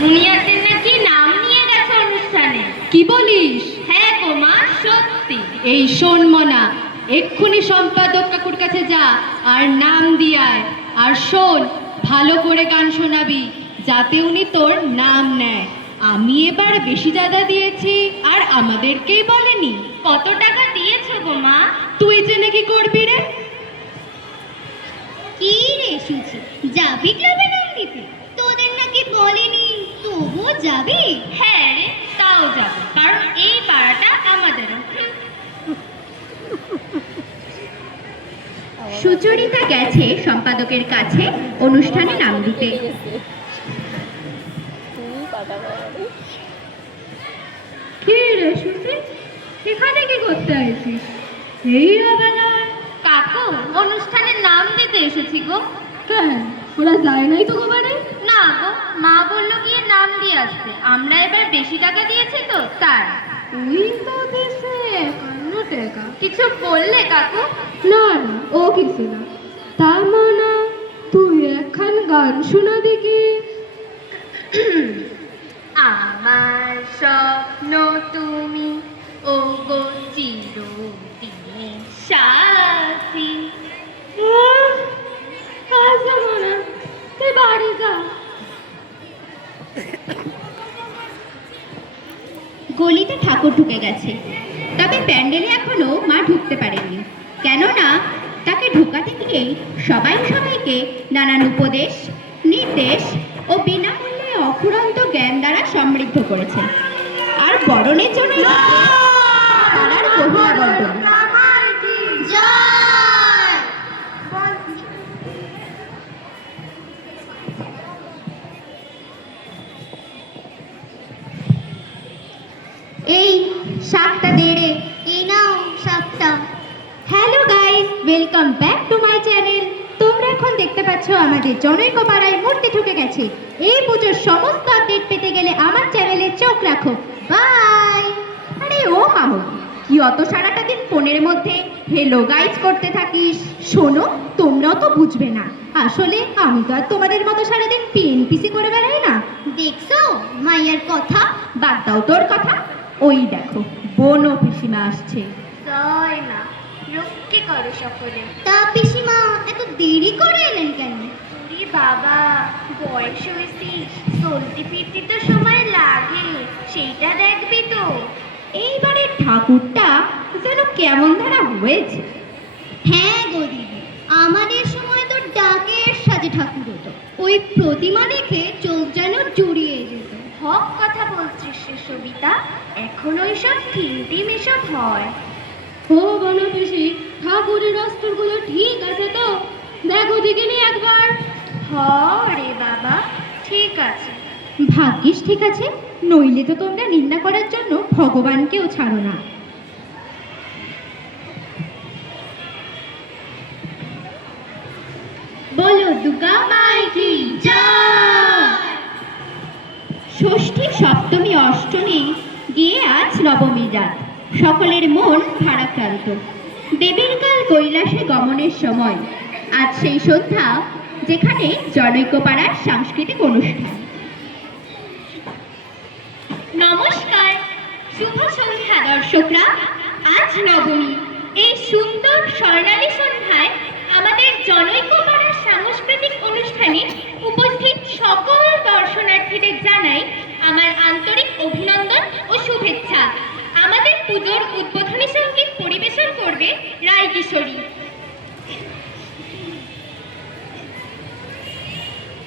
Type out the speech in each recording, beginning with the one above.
মুনিয়াদের নাকি নাম নিয়ে গেছে অনুষ্ঠানে। কি বলিস? হ্যাঁ গো মা, সত্যি। এই শোন মনা, এক্ষুনি সম্পাদক কাকুর কাছে যা আর নাম দিয়ায়। আর শোন, ভালো করে গান শোনাবি যাতে উনি তোর নাম নেয়। আমি এবার বেশি চাঁদা দিয়েছি আর আমাদেরকেই বলেনি। কত টাকা দিয়েছো গো মা? তুই জেনে কি করবি রে? কি রে সুচি, যাবি ক্লাবে নাম দিতে? তোদের নাকি বলেনি, তবুও যাবি? হ্যাঁ রে, তাও যাবো, কারণ এই পাড়াটা আমাদেরও। সুচরিতা গেছে সম্পাদকের কাছে অনুষ্ঠানে নাম দিতে। কি রে সুচি, এখানে কি করতে আসিস এই অবেলায়? কাকু, অনুষ্ঠানে নাম দিতে এসেছি গো। কেন, ওরা যায় নাই তো গোবারে? না গো, মা বললো গিয়ে নাম দিয়ে আসতে। আমরা এবার বেশি টাকা দিয়েছি তো, তার। ওই তো দেশে 51 টাকা। কিছু বললে কাকু? না না, ও কিছু না। তা মানা, তুই এখন গান শোনা দেখি। আমার স্বপ্ন তুমি, ও গো চিরদিনের সাথী। আচ্ছা মনা, তুই বাড়ি যা। গলিতে ঠাকুর ঢুকে গেছে, তবে প্যান্ডেলে এখনো মা ঢুকতে পারেনি। কেননা তাকে ঢোকাতে গিয়েই সবাই সবাইকে নানান উপদেশ, নির্দেশ ও বিনামূল্যে অফুরন্ত জ্ঞান দ্বারা সমৃদ্ধ করেছেন। আর বরণের জন্য পাড়ার বহু আবর্তন। জয়! এই শাকটা দে রে। এই নাও শাকটা। Hello guys, welcome back to my channel. তোমরা এখন দেখতে পাচ্ছ আমাদের জনৈক পাড়ায় মূর্তি ঢুকে গেছে। এই পুজোর সমস্ত আপডেট পেতে গেলে আমার চ্যানেলে চোখ রাখো। বাই। আরে ও মামু, কি অত সারাটা দিন ফোনের মধ্যে হেলো গাইস করতে থাকিস? শোনো, তোমরাও তো বুঝবে না, আসলে আমি তো আর তোমাদের মতো সারাদিন পিএনপিসি করে বেড়াই না। দেখছো মাইয়ার কথা? বাদ দাও তোর কথা। ওই দেখো, বোন পিসিমা আসছে। জয় মা, রক্ষে করো সকলে। তা পিসিমা এত দেরি করে এলেন কেন? ওরে বাবা, বয়স হয়েছি, চলতে ফিরতে তো সময় লাগে, সেইটা দেখবি তো। এইবারে ঠাকুরটা যেন কেমন ধারা হয়েছে। হ্যাঁ গো দিদি, আমাদের সময় তো ডাকের সাজে ঠাকুর হতো। ওই প্রতিমা দেখে চোখ যেন জুড়িয়ে যেত। হক কথা বলছিস রে সবিতা, এখন ওইসব থিম এসব হয়। ও বলো পিসি, ঠাকুরের অস্ত্রগুলো ঠিক আছে তো? দেখো দেখিনি একবার। রে বাবা, ঠিক আছে। ভাগ্যিস ঠিক আছে, নইলে তো তোমরা নিন্দা করার জন্য ভগবানকেও ছাড়ো না। বলো দুর্গা মাই কি জয়। ষষ্ঠী, সপ্তমী, অষ্টমী গিয়ে আজ নবমী রাত। সকলের মন ভারাক্রান্ত। দেবীর কাল কৈলাসে গমনের সময়। আজ সেই সন্ধ্যা যেখানে জনৈকপাড়ার সাংস্কৃতিক অনুষ্ঠান। নমস্কার, শুভ সন্ধ্যা দর্শকরা। আজ নবমী, এই সুন্দর স্বর্ণালী সন্ধ্যায় আমাদের জনৈকপাড়ার সাংস্কৃতিক অনুষ্ঠানে উপস্থিত সকল দর্শনার্থীদের জানাই আমার আন্তরিক অভিনন্দন ও শুভেচ্ছা। আমাদের পুজোর উদ্বোধনী সঙ্গীত পরিবেশন করবে রায় কিশোরী।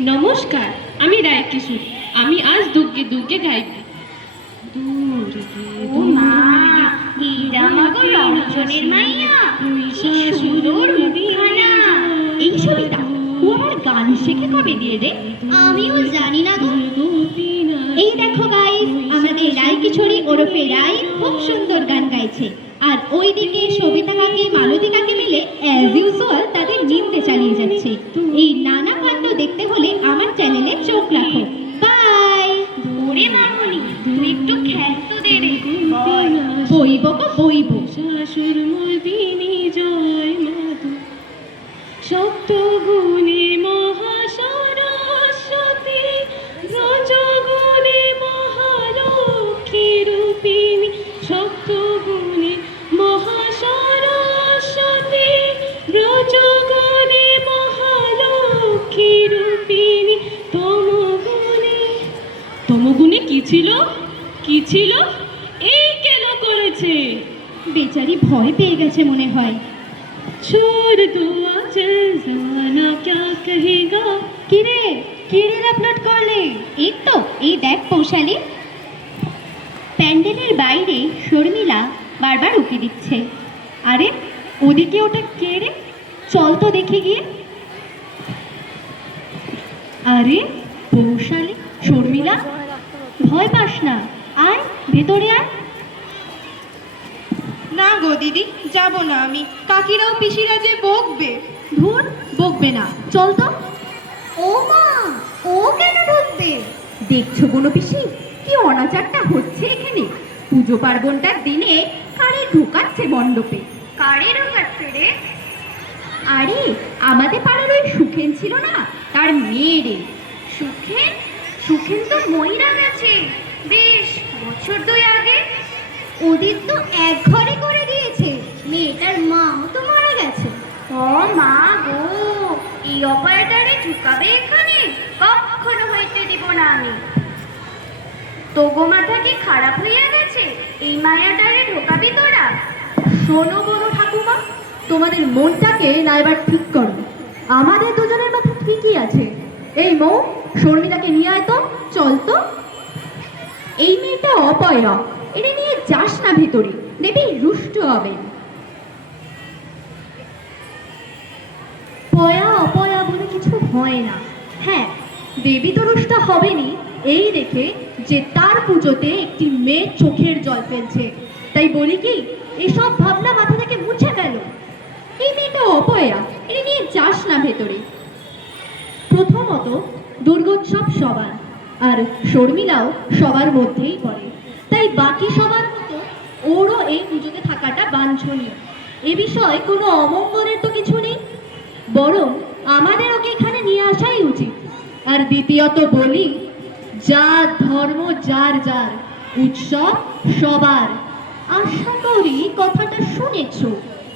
নমস্কার, আমি রায় কিশোর। আমি আজ দুর্গে দুর্গে গাইব। ও মা, এইটা আমাগো রঞ্জনের মাইয়া, কি সুন্দর মুখখানা। এই সবিতা, ও আমার গান শেখে কবে দিয়ে রে? আমিও জানি না গো। এই দেখো গাইস, আমাদের রায় কিশোরী ওরফে রায় খুব সুন্দর গান গাইছে। আর ওইদিকে সবিতা কাকি, মালতী কাকি মিলে অ্যাজ ইউজুয়াল তাদের নৃত্য চালিয়ে যাচ্ছে। এই নানা কাণ্ড দেখতে হলে আমার চ্যানেলে চোখ রাখো। বাই। ওরে মামনি, তুই একটু খ্যাত দে রে। বল। বইব গো বইব। শাশুর মর্দিনী জয় মাধু, সপ্তগুণে মহাসরস্বতী, ব্রজগুণ ছিল? কি ছিল? এই কেন করেছে? বেচারি ভয় পেয়ে গেছে মনে হয়। छोड़ दो चल जमाना क्या कहेगा। কিরে কিরে আপলোড করলে? এই তো, এই দেখ পৌশালী। প্যান্ডেলের বাইরে শর্মিলা বারবার উকি দিচ্ছে। আরে ওদিকে ওটা কে রে? চল তো দেখে গিয়ে। আরে পৌশালী, শর্মিলা, ভয় পাস না, আয় ভেতরে আয়। না গো দিদি, যাব না আমি। কাকিরাও পিসিরা যে বকবে। ধুর, বকবে না, চল তো। ও মা, ও কেন ঢুকবে? দেখছো বুনো পিসি, কি অনাচারটা হচ্ছে এখানে? পুজো পার্বণটার দিনে কারে ঢোকাচ্ছে মণ্ডপে। কারে ঢোকাচ্ছে রে? আরে আমাদের পাড়ার ওই সুখেন ছিল না, তার মেয়ে রে। সুখেন? সুখেন তো মহিলা গেছে বেশ বছর 2 আগে। ওদের তো এক ঘরে করে দিয়েছে, মেয়েটার মাও তো মারা গেছে। ও মা গো, এই অপারেটারে ঢুকাবে এখানে? কখনো হইতে দিব না আমি। তোগো মাথা কি খারাপ হইয়া গেছে? এই মায়াটারে ঢোকাবি তোরা? শোনো বড় ঠাকুমা, তোমাদের মনটাকে না এবার ঠিক করো। আমাদের দুজনের মাথা ঠিকই আছে। এই মৌ, শর্মিলাকে নিয়ে আয় তো, চল তো। এই মেয়েটা অপয়া, এটা নিয়ে যাস না ভেতরে, দেখবি রুষ্ট হবে। পয়া অপয়া বলে কিছু হয় না। হ্যাঁ, দেবী তো রুষ্ট হবেনি এই দেখে যে তার পুজোতে একটি মেয়ে চোখের জল ফেলছে। তাই বলি কি, এসব ভাবনা মাথা থেকে মুছে গেল। এই মেয়েটা অপয়া, এটা নিয়ে যাস না ভেতরে। প্রথমত দুর্গোৎসব সবার, আর শর্মিলাও সবার মধ্যেই পড়ে, তাই বাকি সবার মতো ওরও এই পুজোতে থাকাটা বাঞ্ছনীয়। এ বিষয়ে কোনো অমঙ্গলের তো কিছু নেই, বরং আমাদের ওকে এখানে নিয়ে আসাই উচিত। আর দ্বিতীয়ত বলি, জাত ধর্ম যার যার, উৎসব সবার। আশা করি কথাটা শুনেছ,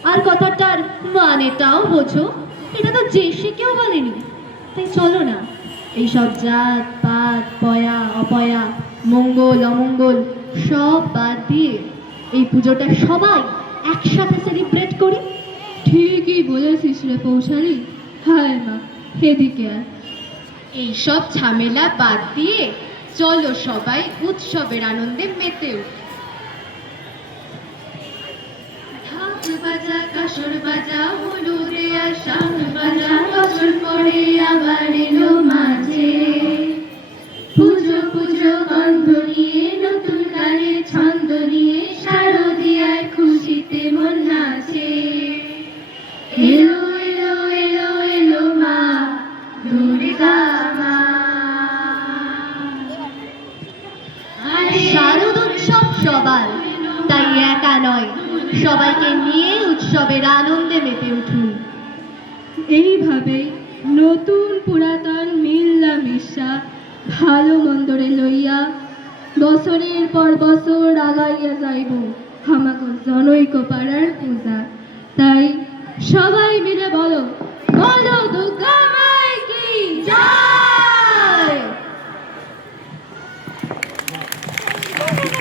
আর কথাটার মানেটাও বোঝো। এটা তো যে সে কেউ বলেনি। তাই চলো না, এইসব জাত পাত পয়া অপয়া মঙ্গল অমঙ্গল সব বাদ দিয়ে এই পুজোটা সবাই একসাথে সেলিব্রেট করি। ঠিকই বলেছিস রে পৌশালী। হায় মা, এদিকে আর এইসব ঝামেলা বাদ দিয়ে চলো সবাই উৎসবের আনন্দে মেতে উঠি। ঢাক বাজা কাসর বাজা হলুদে আর শাঁখ বাজা, বছর পরে আবার এলো মাঝে। পুজো পুজো গন্ধ নিয়ে, নতুন গানে ছন্দ নিয়ে, শারদিয়ায় খুশিতে মন নাচে। এলো এলো এলো এলো মা দুর্গা মা। শারদ উৎসব সবার, তাই একা নয়, সবাইকে নিয়ে উৎসবের আনন্দে মেতে উঠুন। এইভাবেই নতুন পুরাতন মিল্লামিশা ভালো মন্দরে লইয়া বছরের পর বছর আগাইয়া যাইব আমাকে জনৈক পাড়ার পূজা। তাই সবাই মিলে বলো, বলো দুর্গা মাই কি জয়।